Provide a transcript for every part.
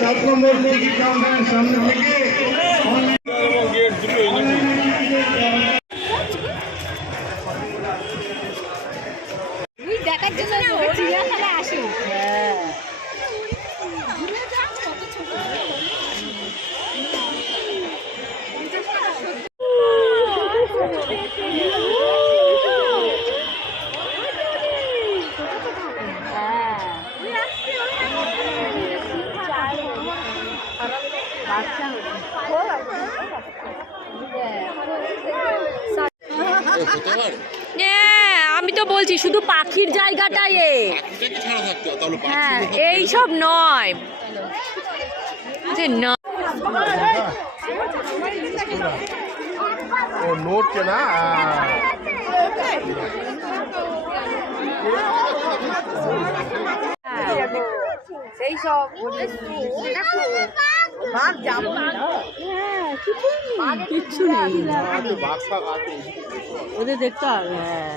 সাত নম্বর টিকিট কাউন্টারের সামনে থেকে হ্যাঁ আমি তো বলছি শুধু পাখির জায়গাটাই এ। পাখিটাকে ছাড়া থাকতো তাহলে পাখি হ্যাঁ এই সব নয়। যে না ও নড়ছে না সেই সব কিচ্ছু নেই। ওদের দেখতে হবে হ্যাঁ।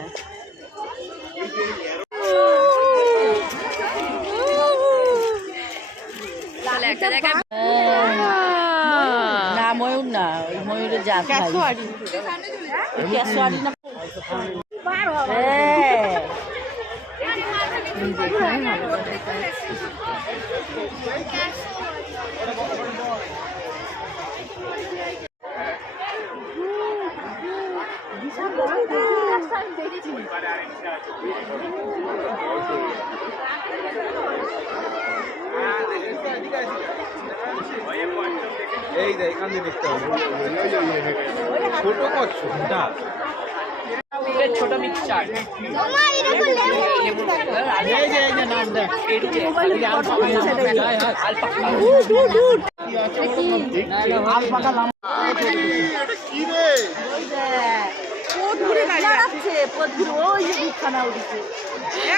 না ময়ূর না ওই ময়ূরের জাত ক্যাশোয়ারি না। হ্যাঁ। এই দেখ এখান দিয়ে দেখতে হবে ছোট করছ ছোট মিক্সচার যে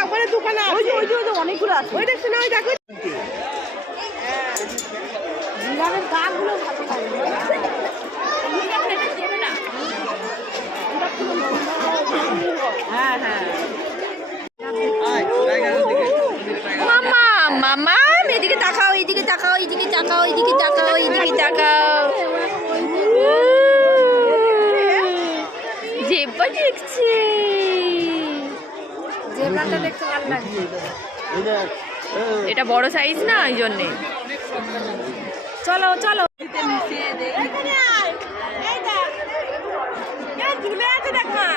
ওখানে দোকানে ওই যে ওই যে ওই যে অনেকগুলো আছে। ওই দেখছে না ওই দেখো। জিরামের গাছগুলো ভালো হ্যাঁ হ্যাঁ। মামা মামা। এদিকে তাকাও এইদিকে তাকাও এইদিকে তাকাও এইদিকে তাকাও এইদিকে তাকাও। জেব্বা দেখছে। জেব্রাটা দেখতে ভালো লাগছে এটা বড় সাইজ না ওই জন্যে। চলো চলো। দেখ। ঝুলে আছে দেখ মা।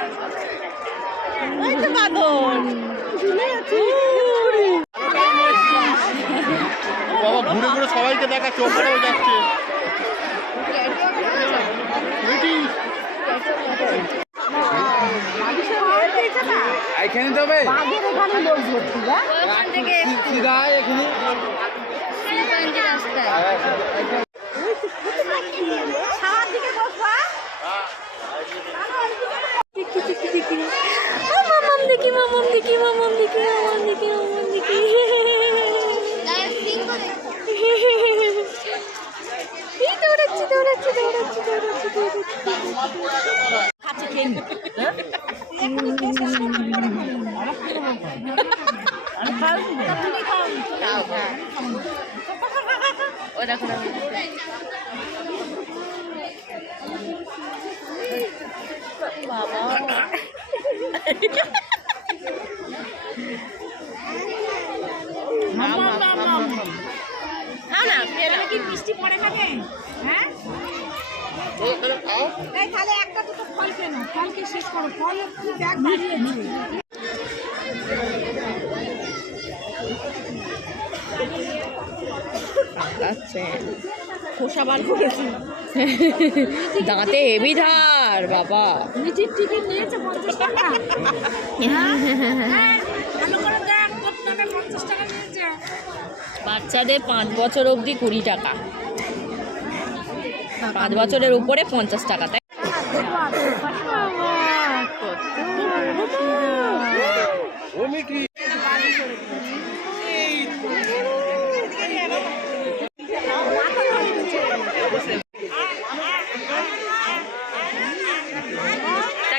ওই তো বাঁধন। ঝুলে আছে বাবা ঘুরে ঘুরে সবাইকে দেখা চোখ পড়েও যাচ্ছে এখানে। যাবে সিধা দিকে বসবা। খাচ্ছে খেয়ে নি? খাও ও দেখো দেখো খাও না। কি মিষ্টি পড়ে খাবে হ্যাঁ এই তাহলে একটা দুটো ফল কেন ফলকে শেষ করো। ফল ব্যাগ বাড়িয়েছে আচ্ছা। খোসা বার করেছি। দাঁতে হেভি ধার বাবা। নিজের টিকিট নিয়েছে পঞ্চাশ টাকা। হ্যাঁ, ভালো করে দেখ পঞ্চাশ টাকা নিয়েছে। বাচ্চাদের পাঁচ বছর অবধি কুড়ি টাকা। পাঁচ বছরের উপরে পঞ্চাশ টাকা তাই?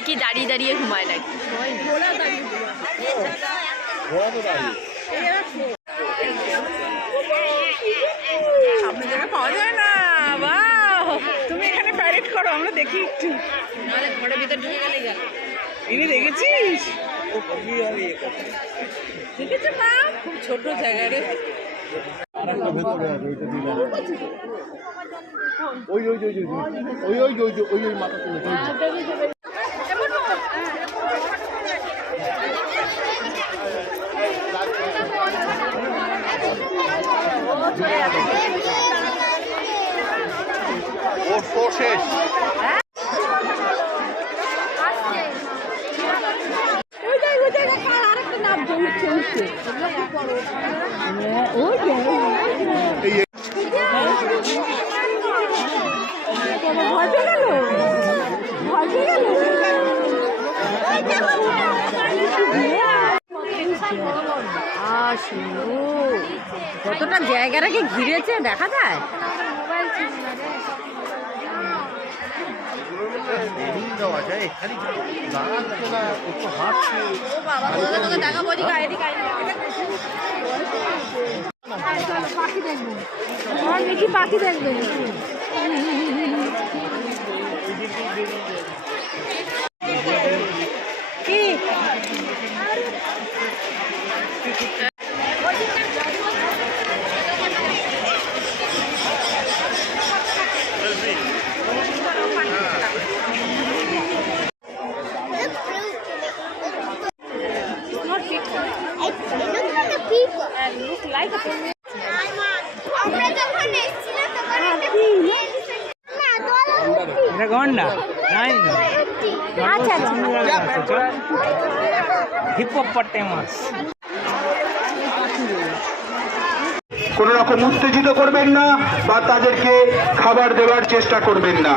কি দাঁড়িয়ে দাঁড়িয়ে ঘুমায় নাকি? আমরা দেখি একটু। ঘরের ভিতর ঢুকে গেলে গেল। ইনি দেখেছিস? ও। দেখেছ মা? খুব ছোট জায়গা রে। ওই ওই ওই ওই ওই ওই ওই ওই ওই মাথা তুলে ওই ওর শেষ। কতটা জায়গাটাকে ঘিরেছে দেখা যায় বাবা কোথায় কোথায় পাখি দেখবে পাখি দেখবে। এটা গন্ডা? নাই আচ্ছা আচ্ছা। হিপোপটেমাস কোনো রকম উত্তেজিত করবেন না বা তাদেরকে খাবার দেওয়ার চেষ্টা করবেন না।